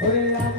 回来。